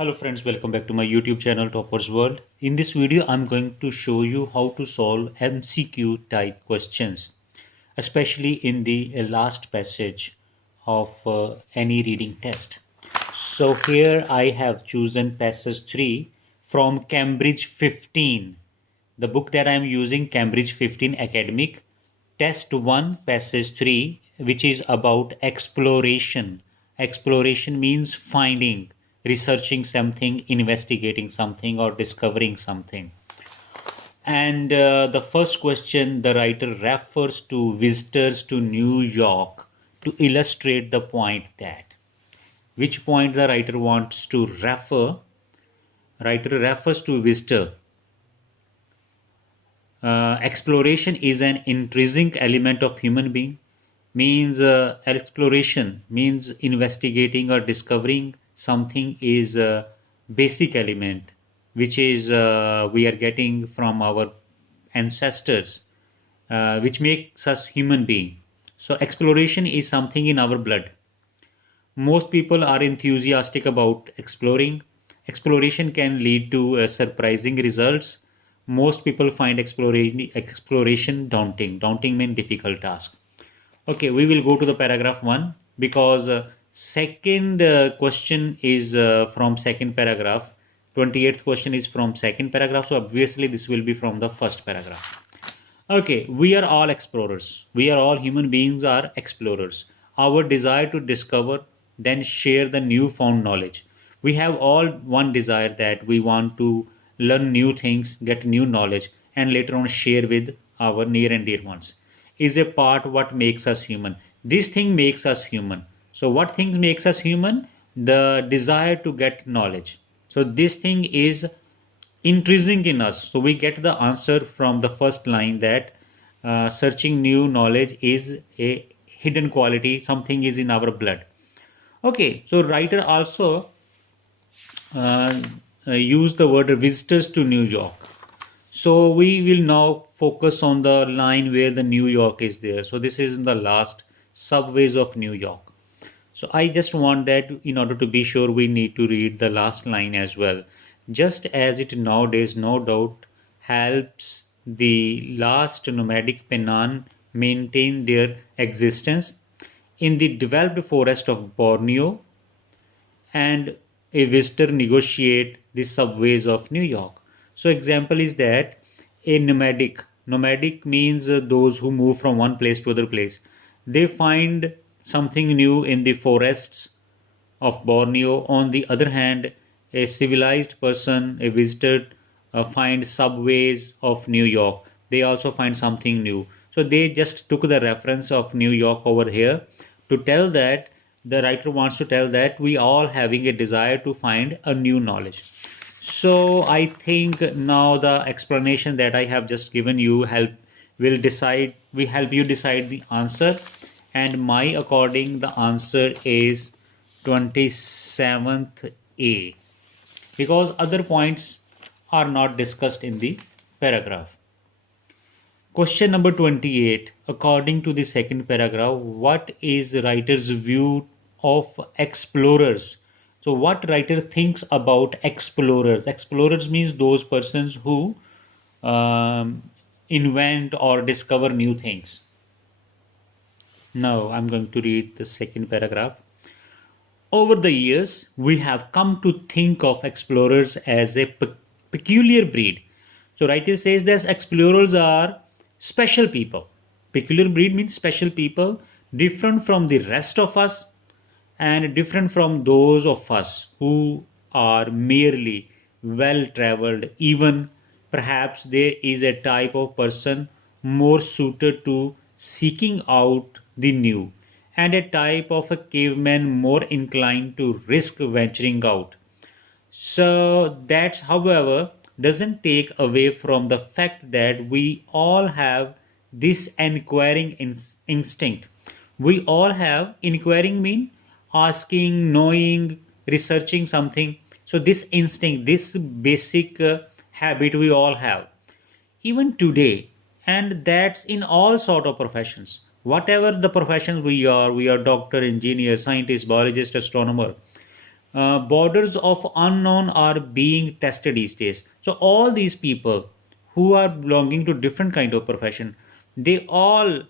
Hello friends, welcome back to my YouTube channel Toppers World. In this video, I'm going to show you how to solve MCQ type questions, especially in the last passage of any reading test. So here I have chosen passage 3 from Cambridge 15. The book that I'm using, Cambridge 15 Academic, test 1 passage 3, which is about exploration. Exploration means finding, researching something, investigating something, or discovering something. And the first question, the writer refers to visitors to New York to illustrate the point that. Which point the writer wants to refer? Writer refers to visitor. Exploration is an intrinsic element of human being. Means exploration means investigating or discovering something is a basic element which is we are getting from our ancestors, which makes us human being. So exploration is something in our blood. Most people are enthusiastic about exploring. Exploration can lead to surprising results. Most people find exploration daunting. Daunting means difficult task. Okay, we will go to the paragraph 1 because second question is from second paragraph. 28th question is from second paragraph. So obviously this will be from the first paragraph. Okay, we are all explorers. We are all human beings are explorers. Our desire to discover, then share the newfound knowledge. We have all one desire that we want to learn new things, get new knowledge, and later on share with our near and dear ones. Is a part what makes us human. This thing makes us human. So what things makes us human? The desire to get knowledge. So this thing is intrinsic in us. So we get the answer from the first line that searching new knowledge is a hidden quality, something is in our blood. Okay, so writer also uh, use the word visitors to New York. So we will now focus on the line where the New York is there. So this is in the last subways of New York. So I just want that in order to be sure we need to read the last line as well. Just as it nowadays no doubt helps the last nomadic Penan maintain their existence in the developed forest of Borneo, and a visitor negotiate the subways of New York. So example is that a nomadic means those who move from one place to other place. They find something new in the forests of Borneo. On the other hand, a civilized person, a visitor, finds subways of New York. They also find something new. So they just took the reference of New York over here to tell that the writer wants to tell that we all having a desire to find a new knowledge. So I think now the explanation that I have just given you will help you decide the answer, and my according the answer is 27th A, because other points are not discussed in the paragraph. Question number 28. According to the second paragraph, what is writer's view of explorers? So what writer thinks about explorers? Explorers means those persons who um, invent or discover new things. Now I'm going to read the second paragraph. Over the years, we have come to think of explorers as a peculiar breed. So writer says that explorers are special people. Peculiar breed means special people, different from the rest of us and different from those of us who are merely well traveled. Even perhaps there is a type of person more suited to seeking out the new, and a type of a caveman more inclined to risk venturing out. So that's, however, doesn't take away from the fact that we all have this inquiring instinct. We all have inquiring mean asking, knowing, researching something. So this instinct, this basic habit we all have even today, and that's in all sort of professions. Whatever the professions we are doctor, engineer, scientist, biologist, astronomer, Borders of unknown are being tested these days. So all these people who are belonging to different kind of profession, they all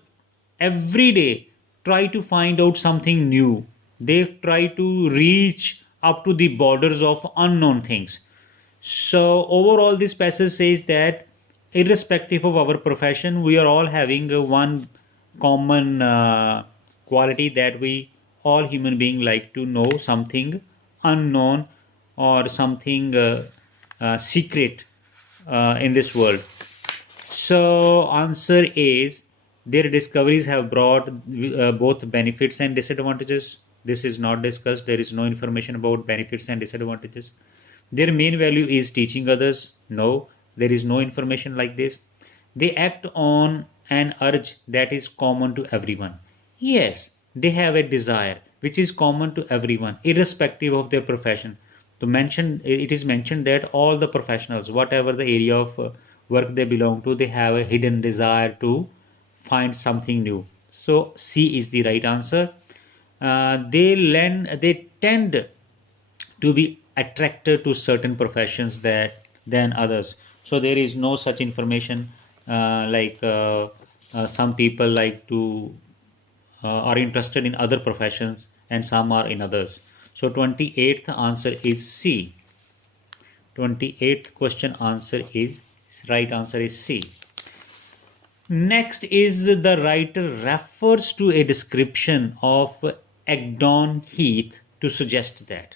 every day try to find out something new. They try to reach up to the borders of unknown things. So overall, this passage says that irrespective of our profession, we are all having one common quality, that we all human beings like to know something unknown or something secret in this world. So answer is, their discoveries have brought both benefits and disadvantages. This is not discussed. There is no information about benefits and disadvantages. Their main value is teaching others. No, there is no information like this. They act on an urge that is common to everyone. Yes, they have a desire which is common to everyone, irrespective of their profession. It is mentioned that all the professionals, whatever the area of work they belong to, they have a hidden desire to find something new. So C is the right answer. They tend to be attracted to certain professions that than others. So there is no such information some people like to are interested in other professions and some are in others. So 28th answer is C. 28th question answer is right answer is C. Next is, the writer refers to a description of Egdon Heath to suggest that.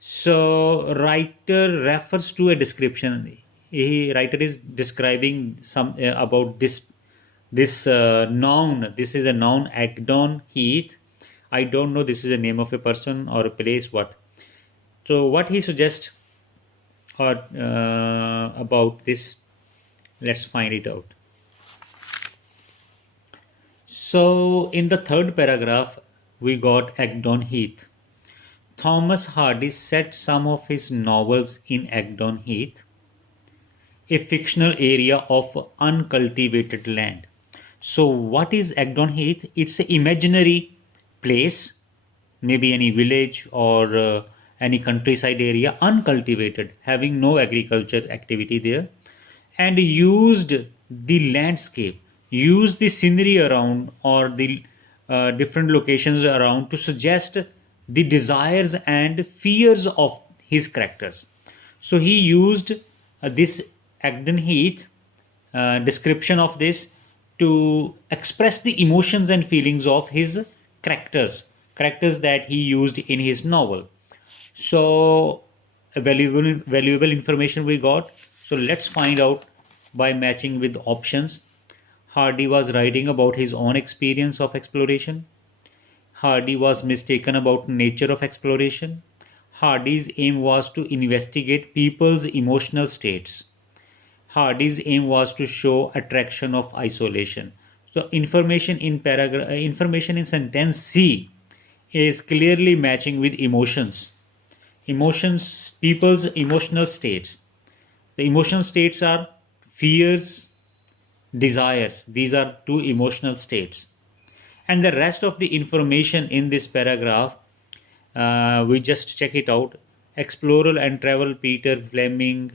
So writer refers to a description. Writer is describing some about this noun. This is a noun, Egdon Heath. I don't know this is the name of a person or a place. What? So what he suggests or about this, let's find it out. So in the third paragraph, we got Egdon Heath. Thomas Hardy set some of his novels in Egdon Heath, a fictional area of uncultivated land. So, what is Egdon Heath? It's an imaginary place, maybe any village or any countryside area, uncultivated, having no agriculture activity there, and used the landscape, used the scenery around or the different locations around to suggest the desires and fears of his characters. So he used this Egdon Heath description of this to express the emotions and feelings of his characters that he used in his novel. So a valuable information we got. So let's find out by matching with options. Hardy was writing about his own experience of exploration. Hardy was mistaken about nature of exploration. Hardy's aim was to investigate people's emotional states. Hardy's aim was to show attraction of isolation. So information in sentence C is clearly matching with emotions. Emotions, people's emotional states. The emotional states are fears, desires. These are two emotional states. And the rest of the information in this paragraph, we just check it out. Explorer and travel Peter Fleming.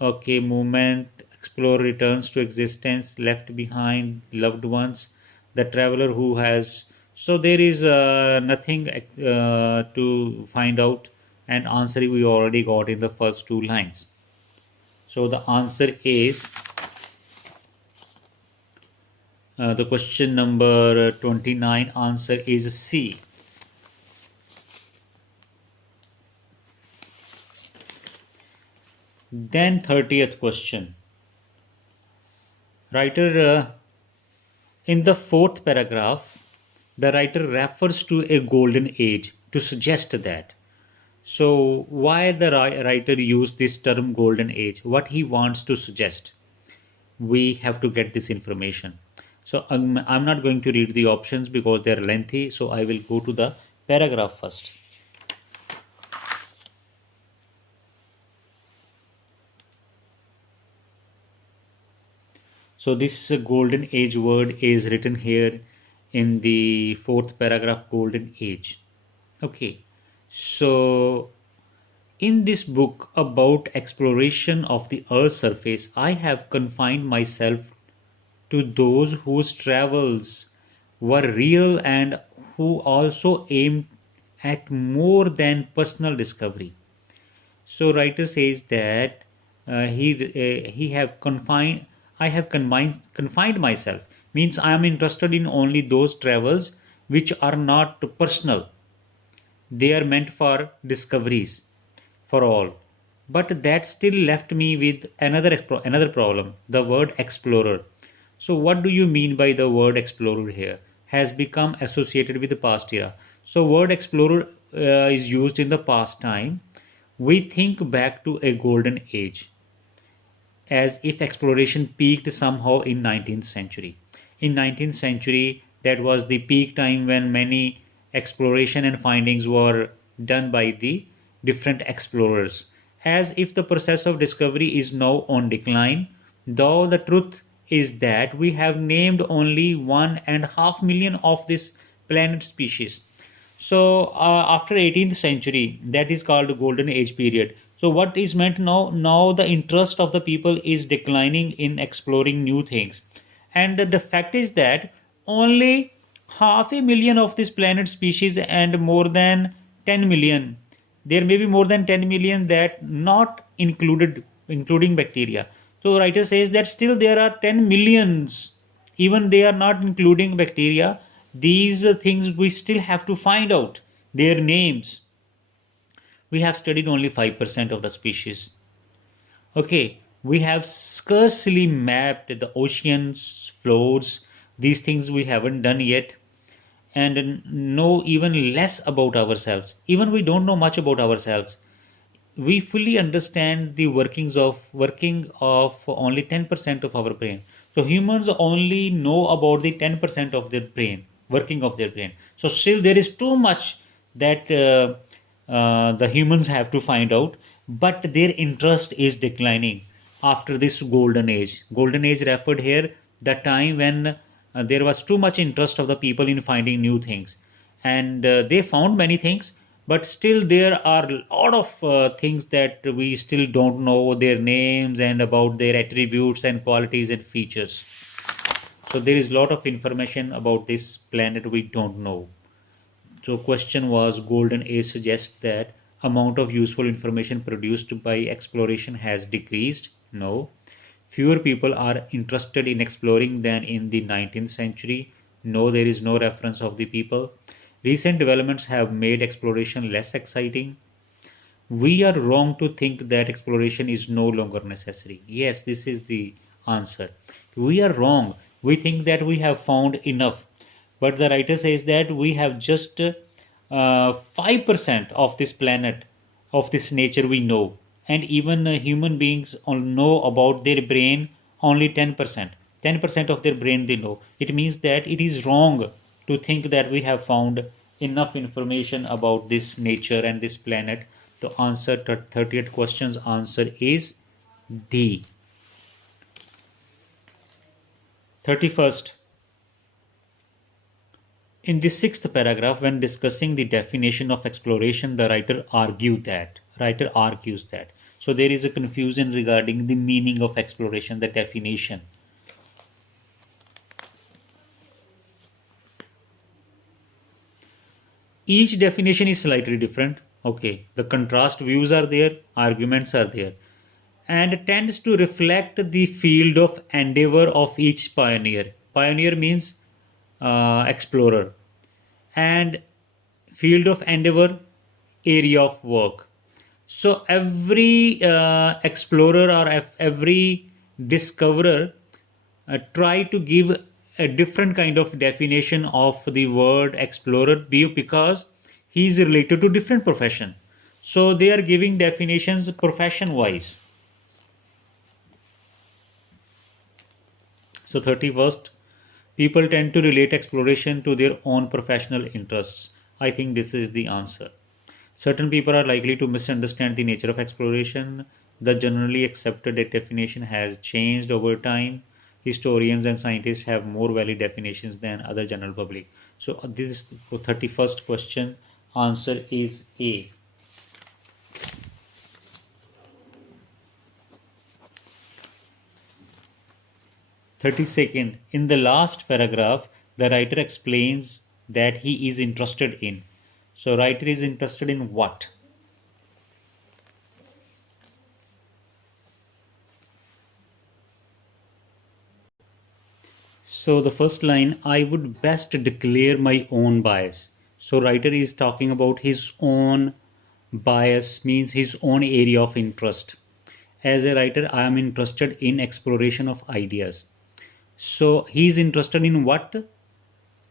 Okay, movement. Explorer returns to existence, left behind loved ones. The traveler who has. So there is nothing to find out, and answer we already got in the first two lines. So the answer is the question number 29 answer is C. Then 30th question. Writer in the fourth paragraph, the writer refers to a golden age to suggest that. So why the writer used this term golden age? What he wants to suggest? We have to get this information. So I'm not going to read the options because they're lengthy. So I will go to the paragraph first. So this golden age word is written here in the fourth paragraph, golden age. Okay. So, in this book about exploration of the Earth's surface, I have confined myself to those whose travels were real and who also aimed at more than personal discovery. So writer says that he have confined I have confined myself, means I am interested in only those travels which are not personal. They are meant for discoveries for all. But that still left me with another problem, the word explorer. So what do you mean by the word explorer here? Has become associated with the past era. So word explorer is used in the past time. We think back to a golden age as if exploration peaked somehow in 19th century. In 19th century, that was the peak time when many exploration and findings were done by the different explorers. As if the process of discovery is now on decline, though the truth is that we have named only 1.5 million of this planet species. So after 18th century, that is called golden age period. So what is meant now? Now the interest of the people is declining in exploring new things, and the fact is that only half a million of this planet species and more than 10 million, there may be more than 10 million that not included, including bacteria. So writer says that still there are 10 millions, even they are not including bacteria. These things we still have to find out their names. We have studied only 5% of the species. Okay, we have scarcely mapped the oceans, floors, these things we haven't done yet, and know even less about ourselves. Even we don't know much about ourselves. We fully understand the working of only 10% of our brain. So humans only know about the 10% of their brain, working of their brain. So still there is too much that the humans have to find out, but their interest is declining after this golden age. Golden age referred here the time when there was too much interest of the people in finding new things, and they found many things, but still there are a lot of things that we still don't know their names and about their attributes and qualities and features. So there is a lot of information about this planet we don't know. So question was, golden age suggests that amount of useful information produced by exploration has decreased. No. Fewer people are interested in exploring than in the 19th century. No, there is no reference of the people. Recent developments have made exploration less exciting. We are wrong to think that exploration is no longer necessary. Yes, this is the answer. We are wrong. We think that we have found enough. But the writer says that we have just 5% of this planet, of this nature we know. And even human beings all know about their brain only 10%. 10% of their brain they know. It means that it is wrong to think that we have found enough information about this nature and this planet. The answer to 30th question's answer is D. 31st. In the sixth paragraph, when discussing the definition of exploration, the writer argues that. So there is a confusion regarding the meaning of exploration, the definition. Each definition is slightly different. Okay, the contrast views are there, arguments are there, and tends to reflect the field of endeavor of each pioneer. Pioneer means explorer, and field of endeavor, area of work. So every explorer or every discoverer try to give a different kind of definition of the word explorer because he is related to different profession. So they are giving definitions profession wise. So 31st, people tend to relate exploration to their own professional interests. I think this is the answer. Certain people are likely to misunderstand the nature of exploration. The generally accepted definition has changed over time. Historians and scientists have more valid definitions than other general public. So this 31st question Answer is A. 32nd. In the last paragraph, the writer explains that he is interested in. So, writer is interested in what? So, the first line, I would best declare my own bias. So, writer is talking about his own bias, means his own area of interest. As a writer, I am interested in exploration of ideas. So, he is interested in what?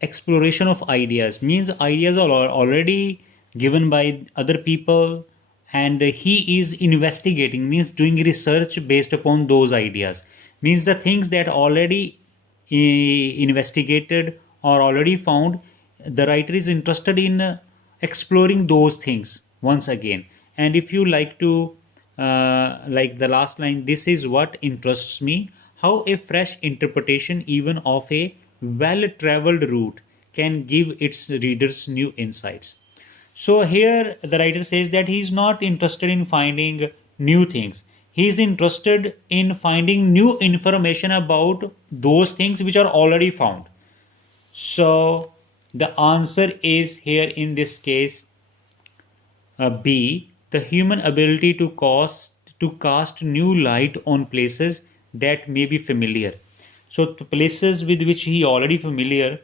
Exploration of ideas, means ideas are already given by other people, and he is investigating, means doing research based upon those ideas, means the things that already investigated or already found. The writer is interested in exploring those things once again. And if you like to like the last line, this is what interests me, how a fresh interpretation even of a well traveled route can give its readers new insights. So here the writer says that he is not interested in finding new things. He is interested in finding new information about those things which are already found. So the answer is here in this case B, the human ability to cast new light on places that may be familiar. So the places with which he already familiar,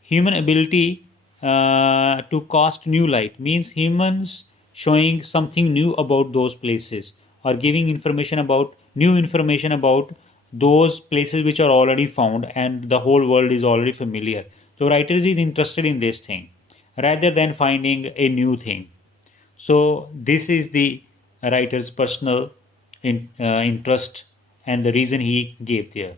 human ability to cast new light means humans showing something new about those places, or giving information about new information about those places which are already found and the whole world is already familiar. So writer is interested in this thing rather than finding a new thing. So this is the writer's personal interest and the reason he gave there.